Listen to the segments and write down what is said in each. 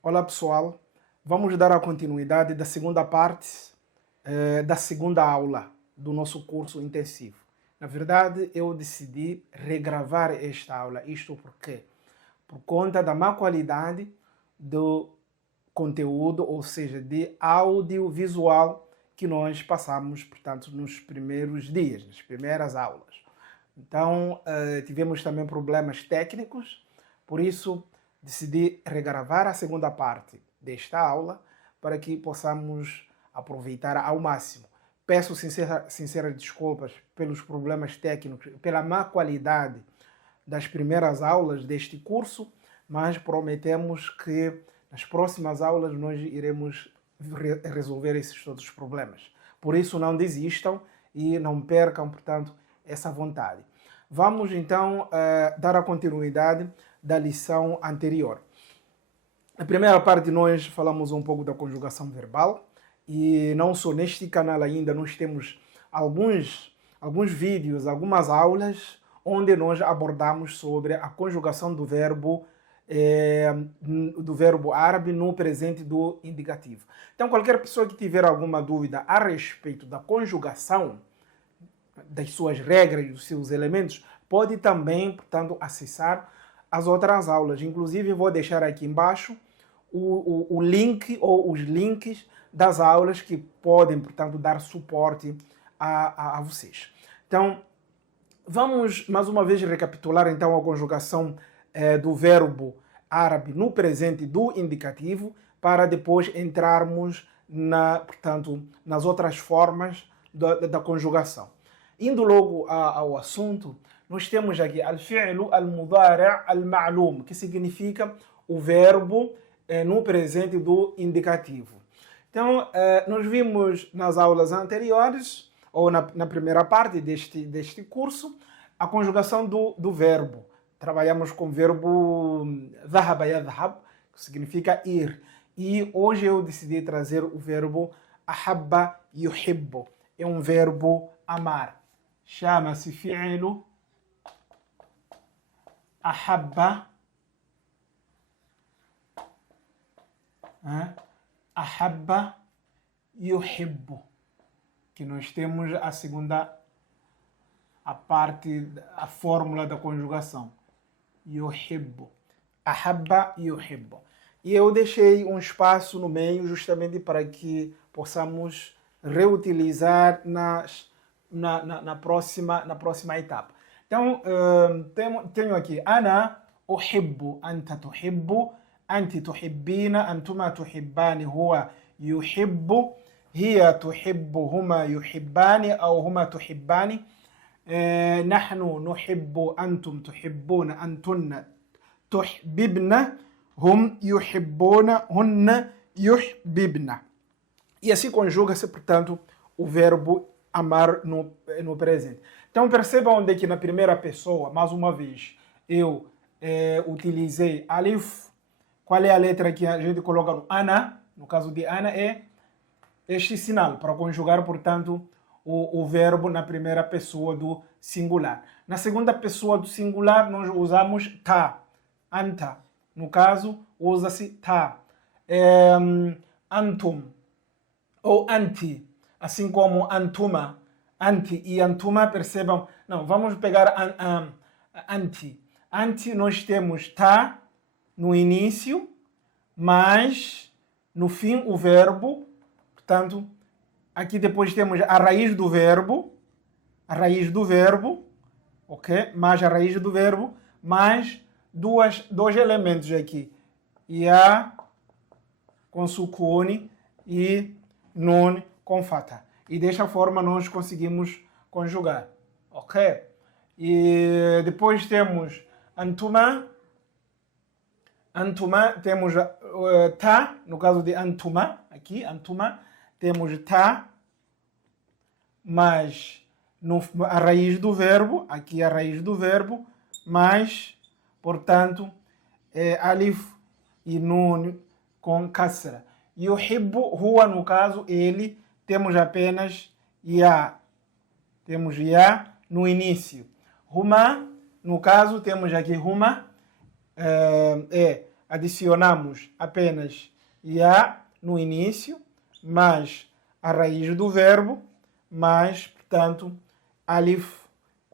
Olá pessoal, vamos dar a continuidade da segunda parte da segunda aula do nosso curso intensivo. Na verdade, eu decidi regravar esta aula, isto porque por conta da má qualidade do conteúdo, ou seja, de audiovisual que nós passamos, portanto, nos primeiros dias, nas primeiras aulas. Então, tivemos também problemas técnicos, por isso decidi regravar a segunda parte desta aula para que possamos aproveitar ao máximo. Peço sinceras desculpas pelos problemas técnicos, pela má qualidade das primeiras aulas deste curso, mas prometemos que nas próximas aulas nós iremos resolver esses todos os problemas. Por isso não desistam e não percam, portanto, essa vontade. Vamos então dar a continuidade da lição anterior. Na primeira parte nós falamos um pouco da conjugação verbal e não só neste canal ainda nós temos alguns vídeos, algumas aulas onde nós abordamos sobre a conjugação do verbo árabe no presente do indicativo. Então qualquer pessoa que tiver alguma dúvida a respeito da conjugação, das suas regras, dos seus elementos, pode também, portanto, acessar as outras aulas. Inclusive, vou deixar aqui embaixo o link ou os links das aulas que podem, portanto, dar suporte a vocês. Então, vamos mais uma vez recapitular então a conjugação do verbo árabe no presente do indicativo para depois entrarmos portanto, nas outras formas da conjugação. Indo logo ao assunto, nós temos aqui al-fi'lu al-mudari' al-ma'lum, que significa o verbo no presente do indicativo. Então, nós vimos nas aulas anteriores, ou na primeira parte deste curso, a conjugação do verbo. Trabalhamos com o verbo dhahaba yadhhab, que significa ir. E hoje eu decidi trazer o verbo ahabba yuhibbu. É um verbo amar. Chama-se fi'lu ahabba ahabba yuhibbu, que nós temos a segunda, a fórmula da conjugação. Yuhibbu. Ahabba yuhibbu. E eu deixei um espaço no meio justamente para que possamos reutilizar na próxima etapa. Então, tenho aqui ana uhibbu, anta tuhibbu, anti tuhibbina, antuma tuhibbani, huwa yuhibbu, hiya tuhibbu, huma yuhibbani, au huma tuhibbani, nahnu nuhibbu, antum tuhibbuna, antunna tuhbibna, hum yuhibbuna, hunna yuhbibna. E assim conjuga-se, portanto, o verbo amar no presente. Então percebam onde que na primeira pessoa, mais uma vez, eu utilizei alif. Qual é a letra que a gente coloca no ana? No caso de ana é este sinal, para conjugar, portanto, o verbo na primeira pessoa do singular. Na segunda pessoa do singular, nós usamos ta, anta. No caso, usa-se ta. Antum, ou anti. Assim como antuma, anti e antuma, percebam. Não, vamos pegar anti. Anti nós temos ta no início, mas no fim o verbo, portanto, aqui depois temos a raiz do verbo, ok? Mais a raiz do verbo, mais dois elementos aqui. Ya com sukune e nun com fatha. E desta forma nós conseguimos conjugar, ok? E depois temos antuma, temos ta, no caso de antuma, aqui, antuma, temos ta, mais a raiz do verbo, aqui a raiz do verbo, mais, portanto, alif e nun com kasra. E o hibbu, huwa, no caso, ele, temos apenas ya. Temos ya no início. Huma, no caso, temos aqui huma, adicionamos apenas ya no início, mais a raiz do verbo, mais, portanto, alif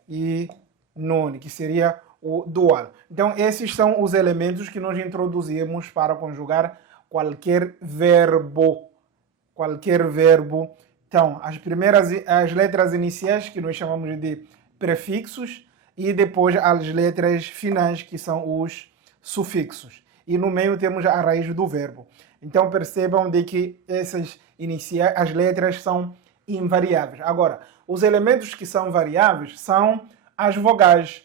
e nun, que seria o dual. Então, esses são os elementos que nós introduzimos para conjugar qualquer verbo. Qualquer verbo. Então, as letras iniciais, que nós chamamos de prefixos, e depois as letras finais, que são os sufixos. E no meio temos a raiz do verbo. Então, percebam de que as letras são invariáveis. Agora, os elementos que são variáveis são as vogais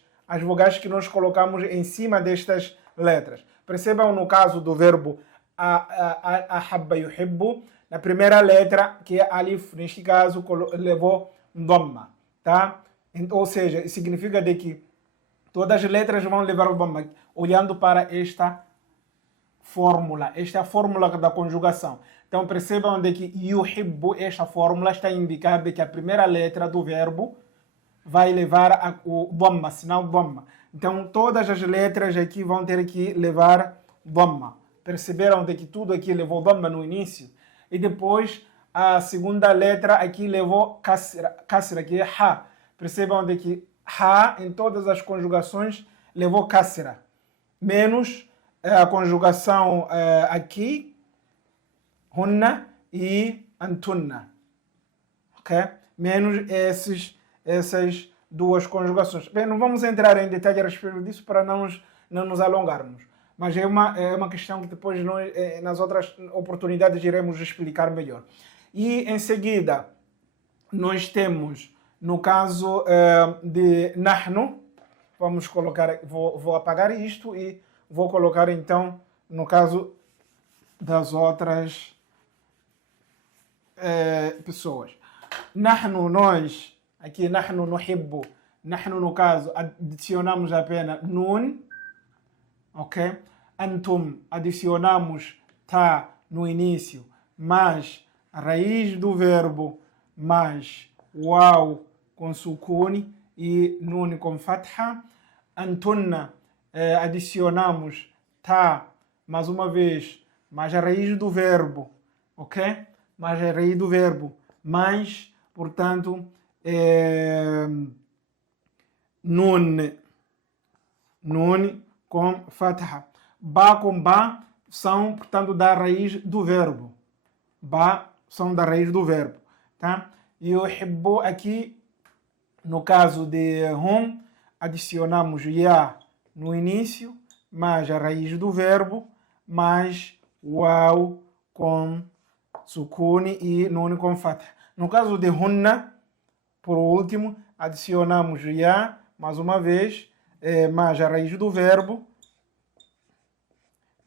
que nós colocamos em cima destas letras. Percebam no caso do verbo ahabba yuhibbu, na primeira letra, que é alif, neste caso, levou dhamma, tá? Ou seja, significa de que todas as letras vão levar o dhamma, olhando para esta é a fórmula da conjugação. Então percebam de que yuhibbu, esta fórmula está a indicar de que a primeira letra do verbo vai levar o dhamma, sinal dhamma. Então todas as letras aqui vão ter que levar dhamma. Perceberam de que tudo aqui levou dhamma no início? E depois a segunda letra aqui levou kasra, que é ha. Percebam de que ha em todas as conjugações levou kasra. Menos a conjugação aqui, hunna e antunna. Ok? Menos essas duas conjugações. Bem, não vamos entrar em detalhe a respeito disso para não nos alongarmos. Mas é uma questão que depois nós, nas outras oportunidades, iremos explicar melhor. E em seguida, nós temos, no caso de nahnu, vamos colocar, vou apagar isto e vou colocar então, no caso das outras pessoas. Nahnu, nós, aqui nahnu nuhibbu, nahnu no caso, adicionamos apenas nun, ok? Antum, adicionamos tá no início, mais a raiz do verbo, mais waw com sukuni e nun com fatha. Antunna, adicionamos tá, mais uma vez, mais a raiz do verbo, ok? Mais a raiz do verbo, mais, portanto, nun com fatha. Ba com ba são, portanto, da raiz do verbo. Ba são da raiz do verbo, tá? E o hibbu aqui, no caso de hum, adicionamos ya no início, mais a raiz do verbo, mais waw com sukuni e nun com fatha. No caso de hunna, por último, adicionamos ya, mais uma vez, mais a raiz do verbo,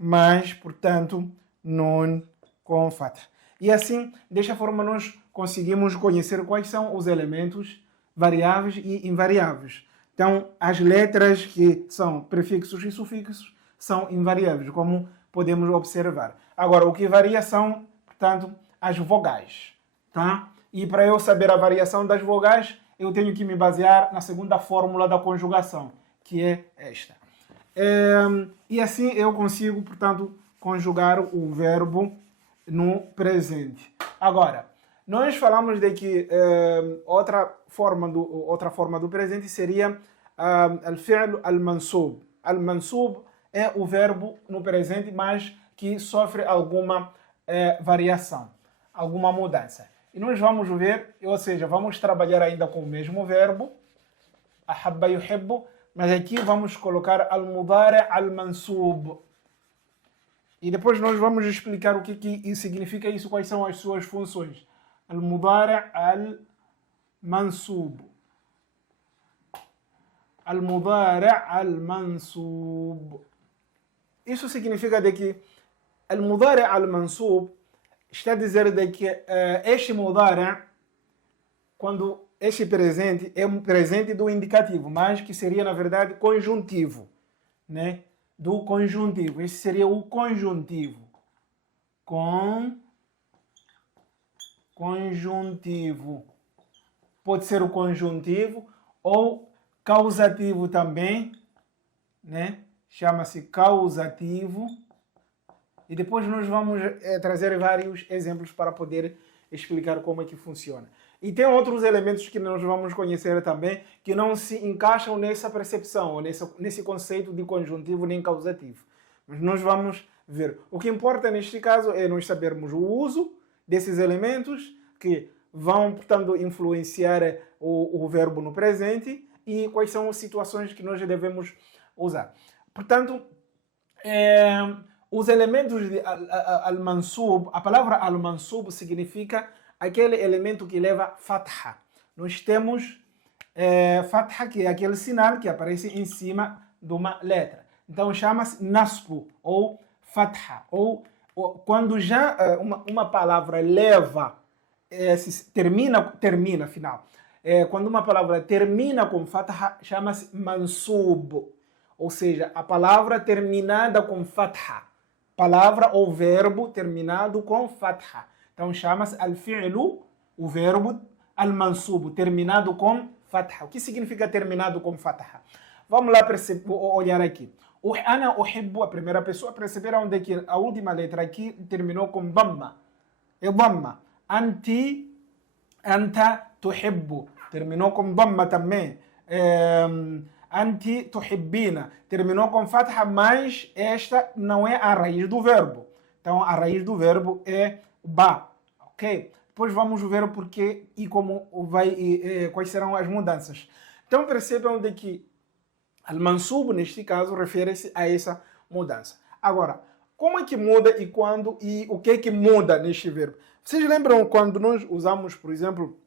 mais, portanto, nun com fatha. E assim, desta forma, nós conseguimos conhecer quais são os elementos variáveis e invariáveis. Então, as letras que são prefixos e sufixos são invariáveis, como podemos observar. Agora, o que varia são, portanto, as vogais, tá? E para eu saber a variação das vogais, eu tenho que me basear na segunda fórmula da conjugação, que é esta. E assim eu consigo, portanto, conjugar o verbo no presente. Agora, nós falamos de que outra forma do presente seria al-fi'l al-mansub. Al-mansub é o verbo no presente, mas que sofre alguma variação, alguma mudança. E nós vamos ver, ou seja, vamos trabalhar ainda com o mesmo verbo, ahabba yuhibbu, mas aqui vamos colocar al-mudari' al-mansub. E depois nós vamos explicar o que significa isso, quais são as suas funções. Al-mudari' al-mansub. Al-mudari' al-mansub. Isso significa de que al-mudari' al-mansub está a dizer de que este mudari', quando este presente é um presente do indicativo, mas que seria, na verdade, conjuntivo, né? Do conjuntivo. Esse seria o conjuntivo. Conjuntivo. Pode ser o conjuntivo ou causativo também, né? Chama-se causativo. E depois nós vamos trazer vários exemplos para poder explicar como é que funciona. E tem outros elementos que nós vamos conhecer também que não se encaixam nessa percepção, ou nesse conceito de conjuntivo nem causativo. Mas nós vamos ver. O que importa neste caso é nós sabermos o uso desses elementos que vão, portanto, influenciar o verbo no presente e quais são as situações que nós devemos usar. Portanto, os elementos de al-mansub, a palavra al-mansub significa aquele elemento que leva fatha. Nós temos fatha, que é aquele sinal que aparece em cima de uma letra. Então chama-se nasbu ou fatha. Ou quando já uma palavra leva, termina, final. Quando uma palavra termina com fatha, chama-se mansub. Ou seja, a palavra terminada com fatha. Palavra ou verbo terminado com fatha. Então chama-se al-fi'lu, o verbo al-mansub, terminado com fatha. O que significa terminado com fatha? Vamos lá olhar aqui. O ana uhibbu, a primeira pessoa, perceberam onde que a última letra aqui terminou com dhamma. É dhamma. Anti, anta tuhibbu, terminou com dhamma também. Anti tuhibbina, terminou com fatha, mas esta não é a raiz do verbo. Então a raiz do verbo é ba, ok? Depois vamos ver o porquê e como quais serão as mudanças. Então percebam de que al-mansub, neste caso, refere-se a essa mudança. Agora, como é que muda e quando e o que é que muda neste verbo? Vocês lembram quando nós usamos, por exemplo,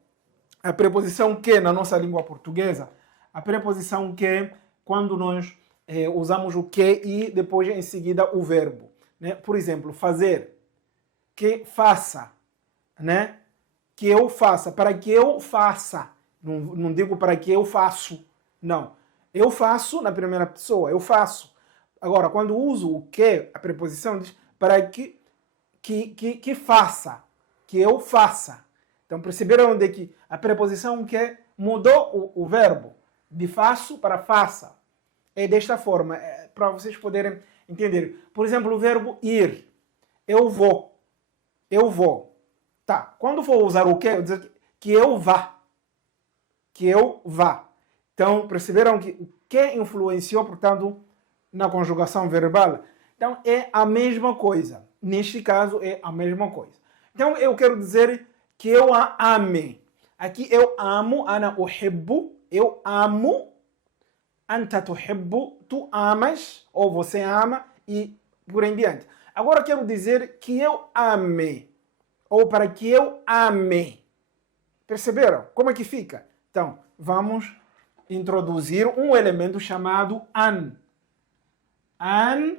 a preposição que na nossa língua portuguesa? A preposição que, quando nós usamos o que e depois em seguida o verbo. Né? Por exemplo, fazer, que faça, né? Que eu faça, para que eu faça. Não digo para que eu faço, não. Eu faço na primeira pessoa, eu faço. Agora, quando uso o que, a preposição diz para que faça, que eu faça. Então, perceberam onde que a preposição que mudou o verbo de faço para faça. É desta forma, para vocês poderem entender. Por exemplo, o verbo ir. Eu vou. Eu vou. Tá. Quando for usar o que, eu dizer que eu vá. Que eu vá. Então, perceberam que o que influenciou, portanto, na conjugação verbal? Então, é a mesma coisa. Neste caso, é a mesma coisa. Então, eu quero dizer que eu a ame. Aqui, eu amo, ana uhibbu, eu amo, anta tuhibbu, tu amas, ou você ama, e por em diante. Agora, quero dizer que eu ame, ou para que eu ame. Perceberam? Como é que fica? Então, vamos introduzir um elemento chamado an. An,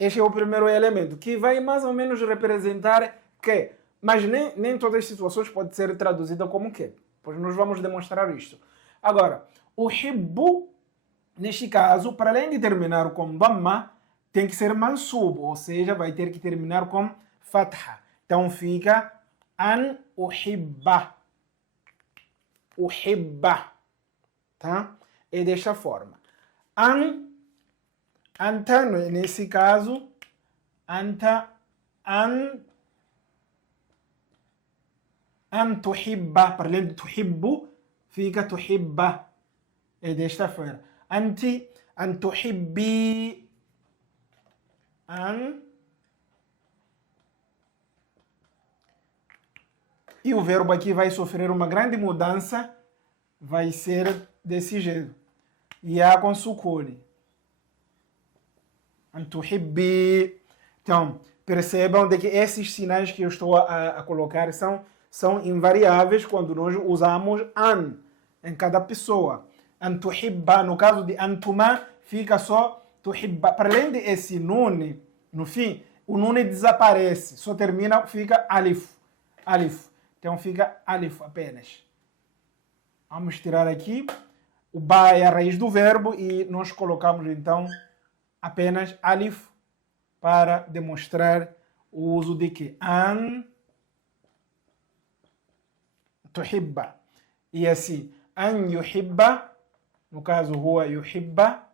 este é o primeiro elemento, que vai mais ou menos representar que, mas nem todas as situações pode ser traduzida como que. Pois nós vamos demonstrar isto. Agora, o hibbu, neste caso, para além de terminar com dhamma, tem que ser mansub, ou seja, vai ter que terminar com fatha. Então fica an uhibba. Uhibba. Tá? É desta forma. Anta, nesse caso, anta, an tuhibba, para além de tuhibbu, fica tuhibba. É desta forma. Anti, an tuhibbi, an. E o verbo aqui vai sofrer uma grande mudança, vai ser desse jeito. Ya com sukuni. An tuhibbi. Então, percebam de que esses sinais que eu estou a colocar são invariáveis quando nós usamos an em cada pessoa. An tuhibba, no caso de antuma, fica só tuhibba. Para além de esse nune, no fim, o nune desaparece. Só termina, fica alif. Alif. Então fica alif apenas. Vamos tirar aqui. O ba é a raiz do verbo e nós colocamos então apenas alif para demonstrar o uso de que? An tuhibba. E assim, an yuhibba, no caso, huwa yuhibba.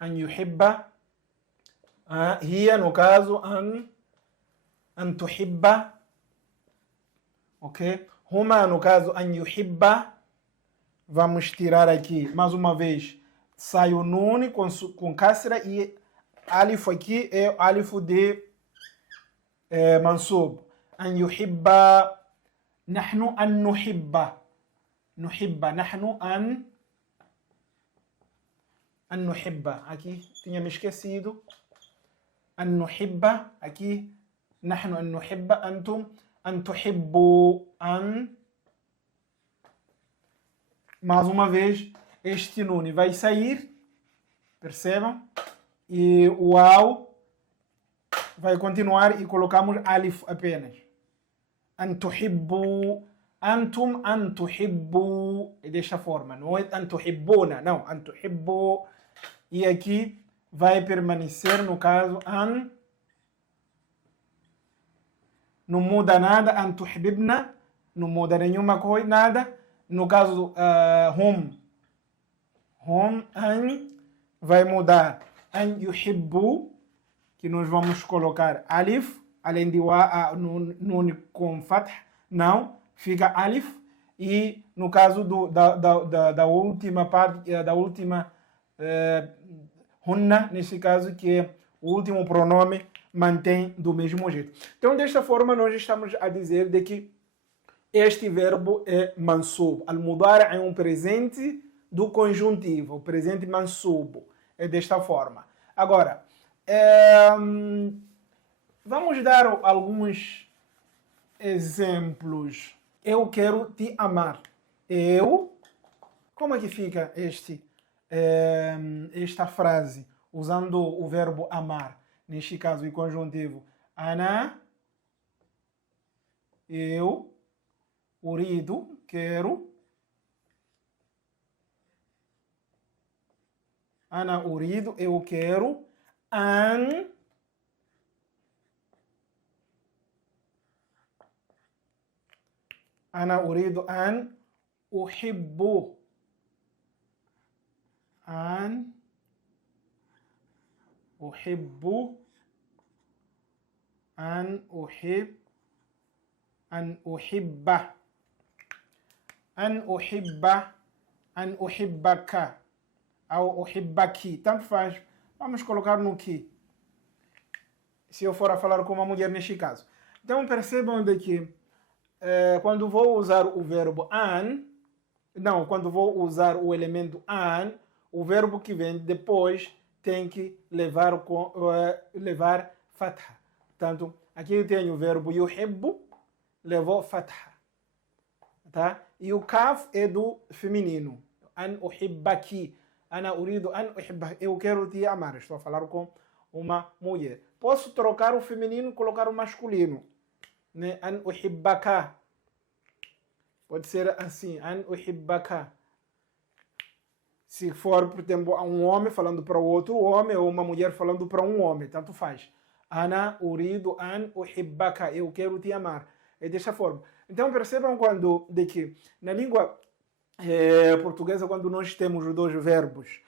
An yuhibba. Hiya, no caso, an tuhibba. Ok? Huma, no caso, an yuhibba. Vamos tirar aqui, mais uma vez, sai o nun com kasra e alif aqui é o alif de mansub. An yuhibba. Nahnu an nuhibba. Nuhibba. Nahnu an nuhibba. Aqui, tinha me esquecido. An nuhibba. Aqui, nahnu an nuhibba. Antum an tuhibbu. An. Mais uma vez, este nun vai sair. Percebam? E o au vai continuar e colocamos alif apenas. An tuhibbu. Antum an tuhibbu. É desta forma. Não é an tuhibbuna. Não. An tuhibbu. E aqui vai permanecer, no caso, an. Não muda nada. An tuhibibna. Não muda nenhuma coisa, nada. No caso, hum, an, vai mudar an yuhibbu, que nós vamos colocar alif, além de nun com fath, não, fica alif, e no caso da última parte, da última hunna, nesse caso, que é o último pronome, mantém do mesmo jeito. Então, desta forma, nós estamos a dizer de que este verbo é mansub. Al-mudari é um presente do conjuntivo, o presente mansub. É desta forma. Agora, vamos dar alguns exemplos. Eu quero te amar. Eu, como é que fica esta frase, usando o verbo amar? Neste caso, em conjuntivo. Ana, eu, urido, quero. Ana urido, eu quero. An. Ana urido an uhibbu. An uhibbu. An uhib. An uhibba. An uhibba. An uhibbaka. Ou uhibbaki. Tanto faz. Vamos colocar no que. Se eu for a falar com uma mulher neste caso. Então percebam de que quando vou usar o verbo an, não, quando vou usar o elemento an, o verbo que vem depois tem que levar fatha. Portanto, aqui eu tenho o verbo yuhibbu, levou fatha. Tá? E o kaf é do feminino. An uhibbaki. Ana urido an uhibbaki. Eu quero te amar. Estou a falar com uma mulher. Posso trocar o feminino e colocar o masculino. Né? An uhibbaka. Pode ser assim. An uhibbaka. Se for, por exemplo, um homem falando para o outro homem ou uma mulher falando para um homem. Tanto faz. Ana urido an uhibbaka. Eu quero te amar. É dessa forma. Então percebam quando de que na língua portuguesa, quando nós temos os dois verbos,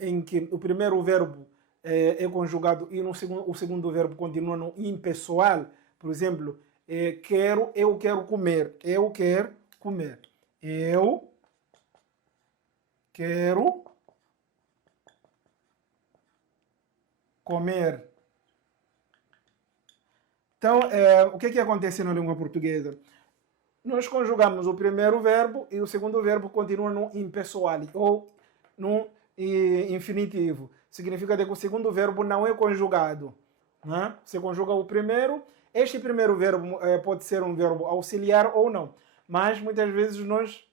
em que o primeiro verbo é conjugado e o segundo verbo continua no impessoal, por exemplo, eu quero comer, eu quero comer, eu quero comer. Então, o que acontece na língua portuguesa? Nós conjugamos o primeiro verbo e o segundo verbo continua no impessoal ou no infinitivo. Significa que o segundo verbo não é conjugado. Né? Você conjuga o primeiro. Este primeiro verbo pode ser um verbo auxiliar ou não. Mas muitas vezes nós,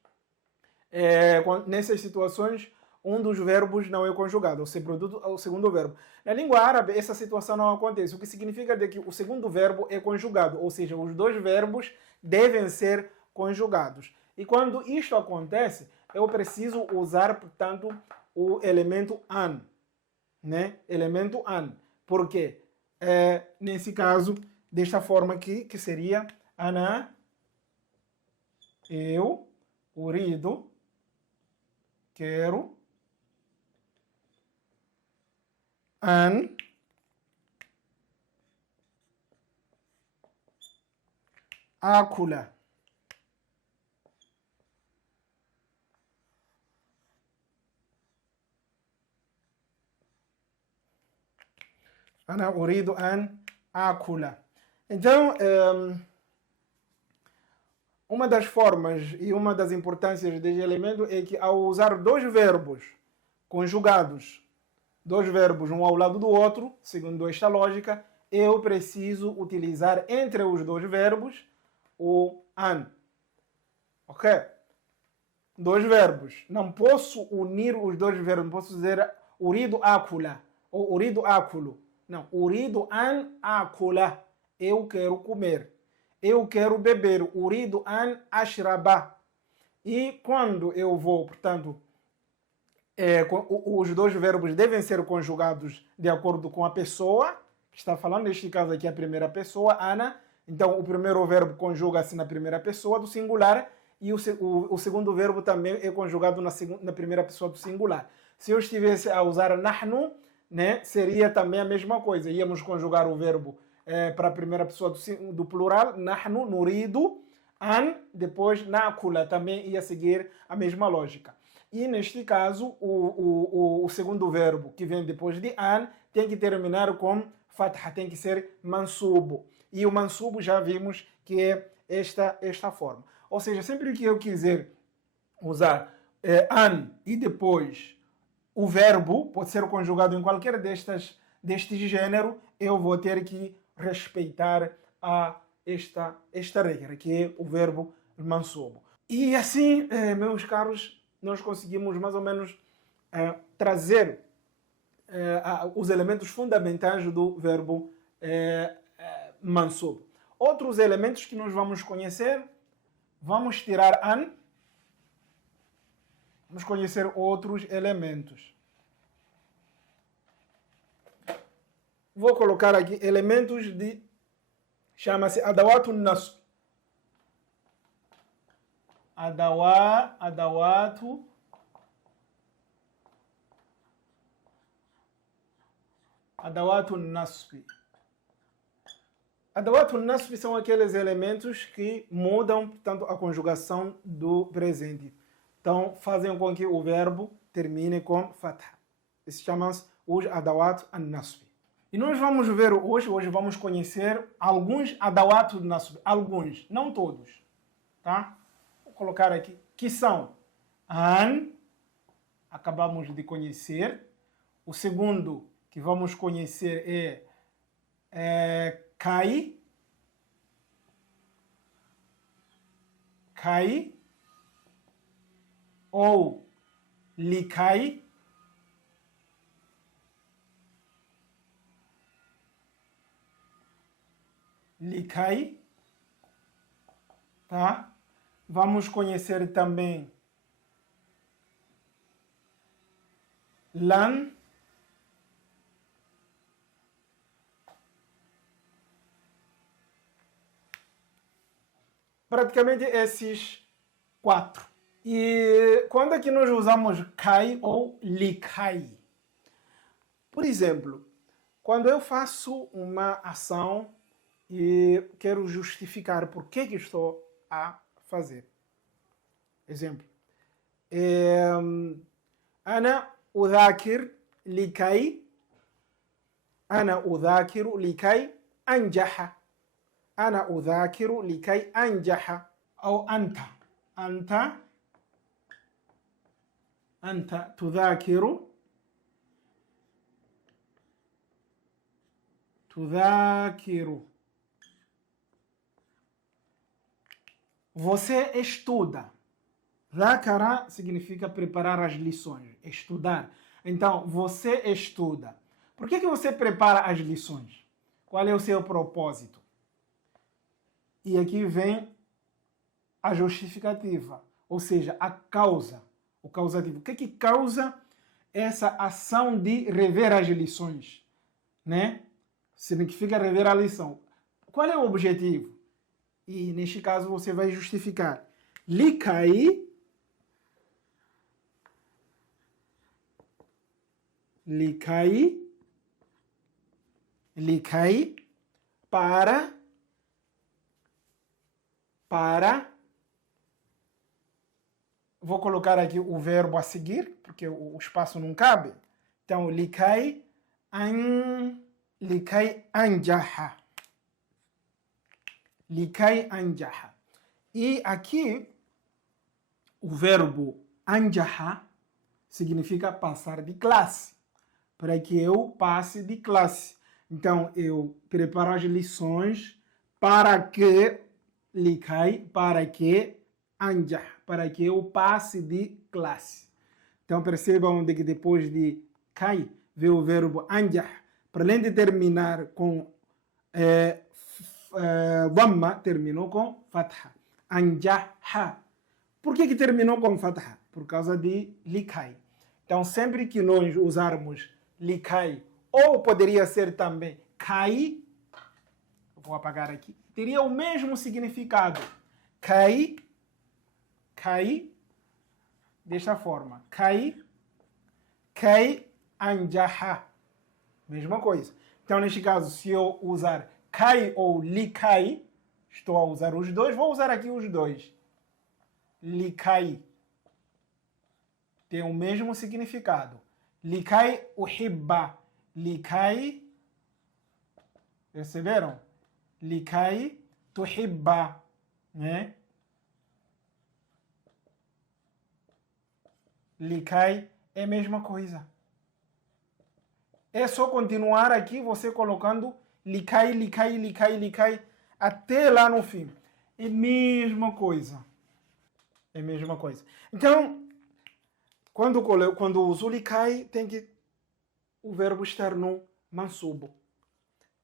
nessas situações, um dos verbos não é conjugado, ou seja, produto o segundo verbo. Na língua árabe, essa situação não acontece, o que significa que o segundo verbo é conjugado, ou seja, os dois verbos devem ser conjugados. E quando isto acontece, eu preciso usar, portanto, o elemento an. Né? Elemento an. Por quê? Nesse caso, desta forma aqui, que seria ana, eu, urido, quero, an akula. Ana uridu an akula. Então, uma das formas e uma das importâncias deste elemento é que ao usar dois verbos conjugados, dois verbos um ao lado do outro, segundo esta lógica, eu preciso utilizar entre os dois verbos o an. Ok? Dois verbos. Não posso unir os dois verbos. Não posso dizer uridu akula ou uridu akulo. Não. Uridu an akula. Eu quero comer. Eu quero beber. Uridu an ashraba. E quando eu vou, portanto, os dois verbos devem ser conjugados de acordo com a pessoa que está falando. Neste caso aqui, a primeira pessoa, Ana. Então, o primeiro verbo conjuga-se na primeira pessoa do singular e o segundo verbo também é conjugado na primeira pessoa do singular. Se eu estivesse a usar nahnu, né, seria também a mesma coisa. Íamos conjugar o verbo para a primeira pessoa do plural, nahnu, nuridu, an, depois nakula, também ia seguir a mesma lógica. E neste caso, o segundo verbo que vem depois de an tem que terminar com fatha, tem que ser mansubo. E o mansubo já vimos que é esta forma. Ou seja, sempre que eu quiser usar an e depois o verbo, pode ser conjugado em qualquer deste gênero, eu vou ter que respeitar esta regra, que é o verbo mansubo. E assim, meus caros, nós conseguimos mais ou menos trazer os elementos fundamentais do verbo mansubo. Outros elementos que nós vamos conhecer, vamos tirar an, vamos conhecer outros elementos. Vou colocar aqui elementos de, chama-se adawatu nasb. Adawatu nasb. Adawatu nasb são aqueles elementos que mudam, portanto, a conjugação do presente. Então, fazem com que o verbo termine com fatha. Isso chama-se os adawatu nasb. E nós vamos ver hoje vamos conhecer alguns adawatu nasb. Alguns, não todos. Tá? Vou colocar aqui, que são an, acabamos de conhecer. O segundo que vamos conhecer é kai, ou likai, tá? Vamos conhecer também lan, praticamente esses quatro. E quando é que nós usamos kai ou likai? Por exemplo, quando eu faço uma ação e quero justificar por que estou a fazer. Exemplo. Ana udhakir likai anjaha. Ana udhakiru likai anjaha. Ou anta. Anta tudhakiru. Você estuda. Dhakara significa preparar as lições, estudar. Então, você estuda. Por que você prepara as lições? Qual é o seu propósito? E aqui vem a justificativa, ou seja, a causa, o causativo. O que causa essa ação de rever as lições? Né? Significa rever a lição. Qual é o objetivo? E neste caso você vai justificar. Likai Likai, para, vou colocar aqui o verbo a seguir, porque o espaço não cabe. Então, likai anjaha. Likai anjaha. E aqui, o verbo anjaha significa passar de classe. Para que eu passe de classe. Então, eu preparo as lições para que likai, para que anjah, para que eu passe de classe. Então, percebam que depois de kai, veio o verbo anjah. Para além de terminar com dhamma, terminou com fatha. Anjaha. Por que terminou com fatha? Por causa de likai. Então, sempre que nós usarmos likai, ou poderia ser também kai, vou apagar aqui, teria o mesmo significado. Kai, desta forma. Kai anjaha. Mesma coisa. Então, neste caso, se eu usar kai ou likai, estou a usar os dois, vou usar aqui os dois. Likai tem o mesmo significado. Likai uhibba. Likai, perceberam? Likai tuhibba, né? Likai é a mesma coisa. É só continuar aqui você colocando likai, até lá no fim. É a mesma coisa. É a mesma coisa. Então, quando uso likai, tem que o verbo estar no mansubo.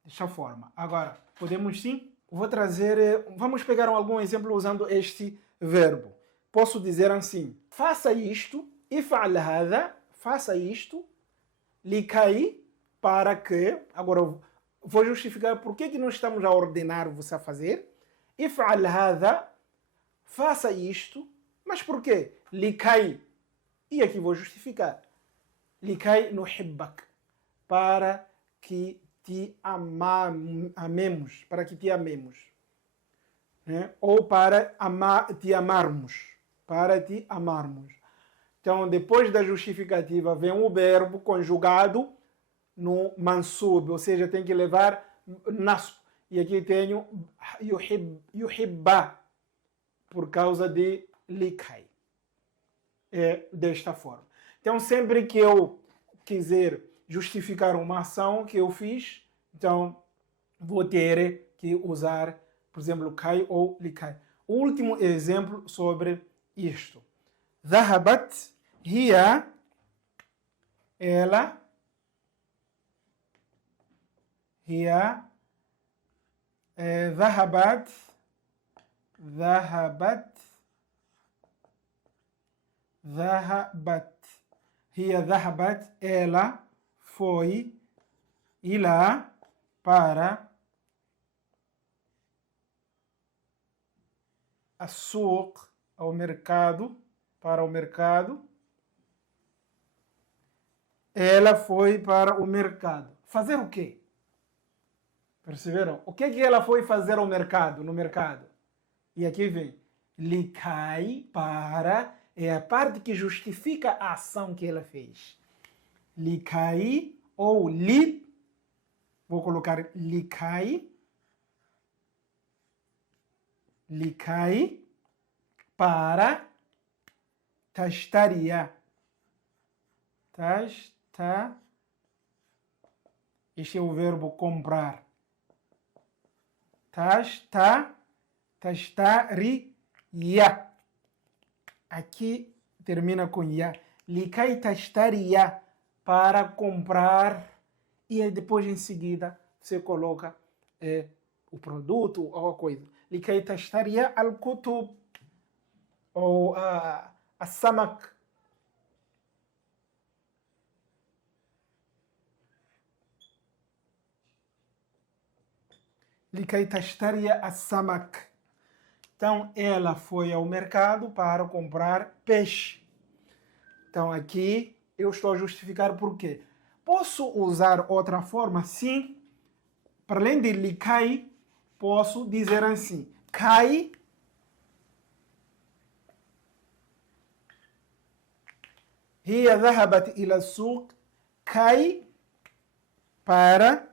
Desta forma. Agora, podemos sim? Vou trazer... Vamos pegar algum exemplo usando este verbo. Posso dizer assim. Faça isto. If'al hadha. Faça isto. Likai. Para que... Agora, vou justificar por que nós estamos a ordenar você a fazer. If'al hadha. Faça isto. Mas por quê? Likai. E aqui vou justificar. Likai nuhibbak. Para que te amemos, para que te amemos. Né? Ou para te amarmos. Para te amarmos. Então, depois da justificativa, vem o verbo conjugado no mansub, ou seja, tem que levar nasb. E aqui tenho yuhibba, por causa de likai. É desta forma. Então, sempre que eu quiser justificar uma ação que eu fiz, então vou ter que usar, por exemplo, kai ou likai. O último exemplo sobre isto. Dhahabat, hiya, ela, hiya, dhahabat, hiya dhahabat, ela foi ila, para a suq, ao mercado, para o mercado. Ela foi para o mercado. Fazer o quê? Perceberam? O que ela foi fazer ao mercado, no mercado? E aqui vem likai, para, é a parte que justifica a ação que ela fez. Likai ou li, vou colocar likai, para tastaria. Este é o verbo comprar. Tastariya. Aqui termina com ya. Likai tastaria, para comprar. E aí depois em seguida você coloca o produto ou a coisa. Likai tastaria al-kutub ou a-samak. Likai tastaria a-samak. Então, ela foi ao mercado para comprar peixe. Então, aqui eu estou a justificar por quê. Posso usar outra forma? Sim. Para além de likai, posso dizer assim, kai هي ذهبت إلى السوق كي para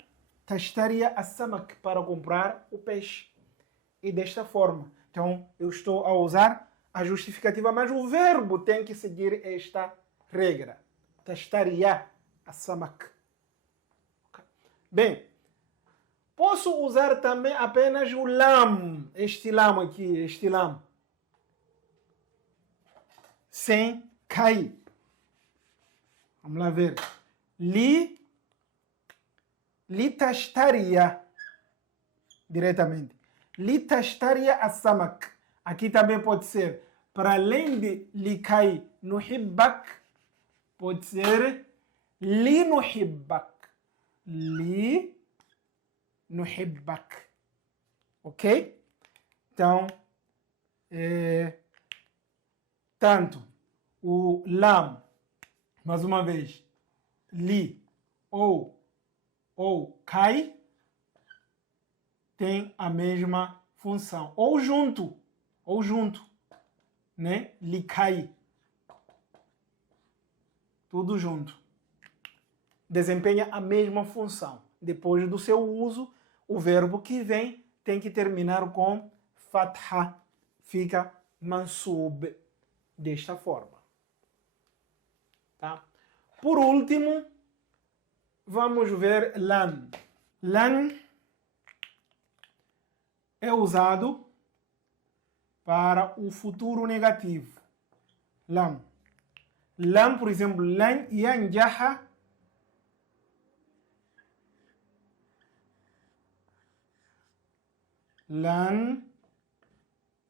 تشتري السمك, para comprar o peixe. E desta forma, então eu estou a usar a justificativa, mas o verbo tem que seguir esta regra. تشتري السمك. Bem, posso usar também apenas o lam, este lam aqui, este lam, sem kai. Vamos lá ver. Litashtaria. Diretamente. Litashtaria as-samak. Aqui também pode ser, para além de likai nuhibbak, pode ser li nuhibbak. Li nuhibbak. Ok? Então, tanto o lam, mais uma vez, li ou kai, tem a mesma função. Ou junto, né? Li kai. Tudo junto. Desempenha a mesma função. Depois do seu uso, o verbo que vem tem que terminar com fatha. Fica mansub. Desta forma. Tá? Por último, vamos ver lan. Lan é usado para o futuro negativo. Lan. Lan, por exemplo, lan yanjaha. Lan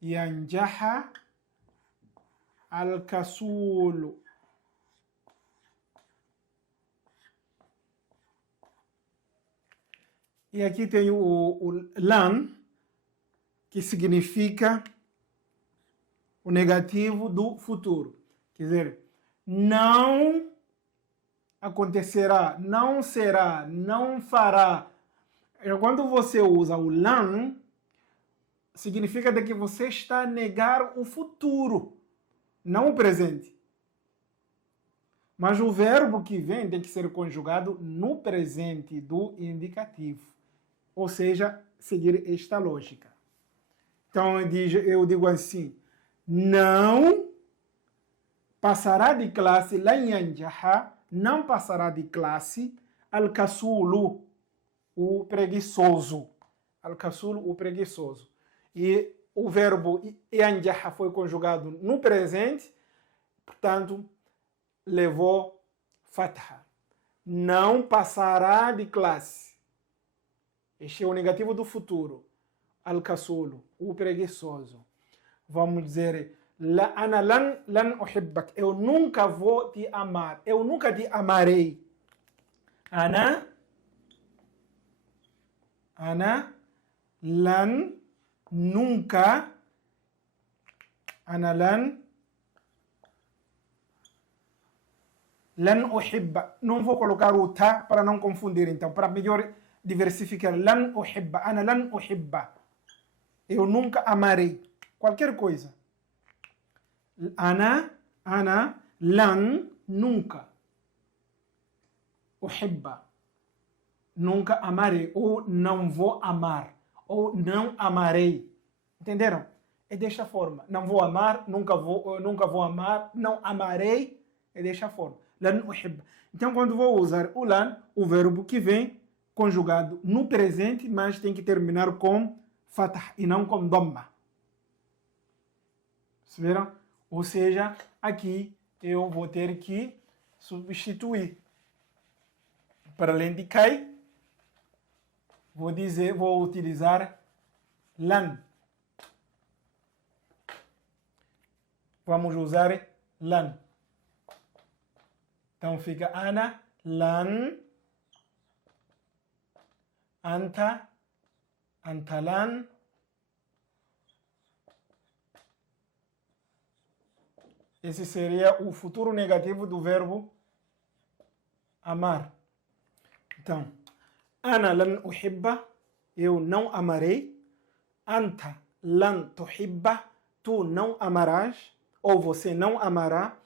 yanjaha al-kasulu. E aqui tem o lan, que significa o negativo do futuro. Quer dizer, não acontecerá, não será, não fará. Quando você usa o lan, significa de que você está a negar o futuro, não o presente. Mas o verbo que vem tem que ser conjugado no presente do indicativo. Ou seja, seguir esta lógica. Então eu digo assim, não passará de classe, lan yanjaha, não passará de classe, al-kasulu, o preguiçoso. Al-kasulu, o preguiçoso. E o verbo yanjaha foi conjugado no presente, portanto, levou fatha. Não passará de classe. Este é o negativo do futuro. Al-kasulu, o preguiçoso. Vamos dizer, ana lan uhibbak. Eu nunca vou te amar. Eu nunca te amarei. Ana lan nunca. Ana lan uhibba. Não vou colocar o ta para não confundir, então, para melhor diversificar. Lan uhibba. Ana lan uhibba. Eu nunca amarei. Qualquer coisa. Ana lan nunca. Uhibba. Nunca amarei. Ou não vou amar. Ou não amarei. Entenderam? É desta forma. Não vou amar, nunca vou amar, não amarei. É desta forma. Lan uhibba. Então, quando vou usar o lan, o verbo que vem conjugado no presente, mas tem que terminar com fatah e não com dhamma. Vocês viram? Ou seja, aqui eu vou ter que substituir. Para além de kai, vou utilizar lan. Vamos usar lan. Então fica ana, lan, anta, antalan, esse seria o futuro negativo do verbo amar. Então, ana lan uhibba, eu não amarei. Anta lan tuhibba, tu não amarás, ou você não amará.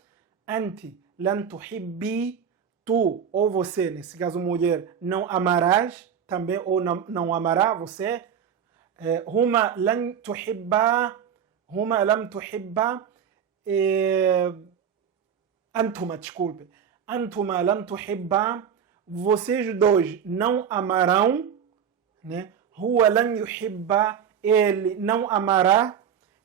Anti lan tuhibbi, tu ou você, nesse caso mulher, não amarás também, ou não amará você. Huma lan tuhibba, huma lam tuhibba, antuma, desculpe. Antuma lam tuhibba, vocês dois não amarão, né? Huwa lan yuhibba, ele não amará.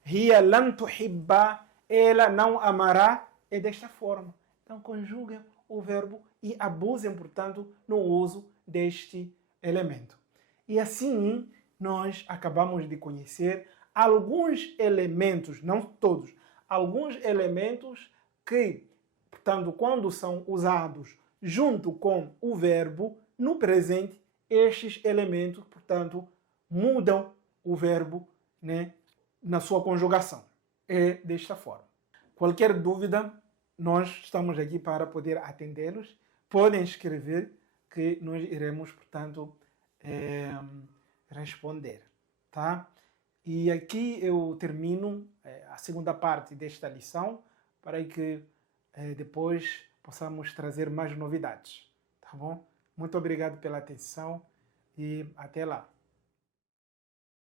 Hiya lan tuhibba, ela não amará. É desta forma. Então conjuguem o verbo e abusem, portanto, no uso deste elemento. E assim nós acabamos de conhecer alguns elementos, não todos, alguns elementos que, portanto, quando são usados junto com o verbo no presente, estes elementos, portanto, mudam o verbo, né, na sua conjugação. É desta forma. Qualquer dúvida, nós estamos aqui para poder atendê-los. Podem escrever que nós iremos, portanto, responder, tá? E aqui eu termino a segunda parte desta lição para que depois possamos trazer mais novidades, tá bom? Muito obrigado pela atenção e até lá.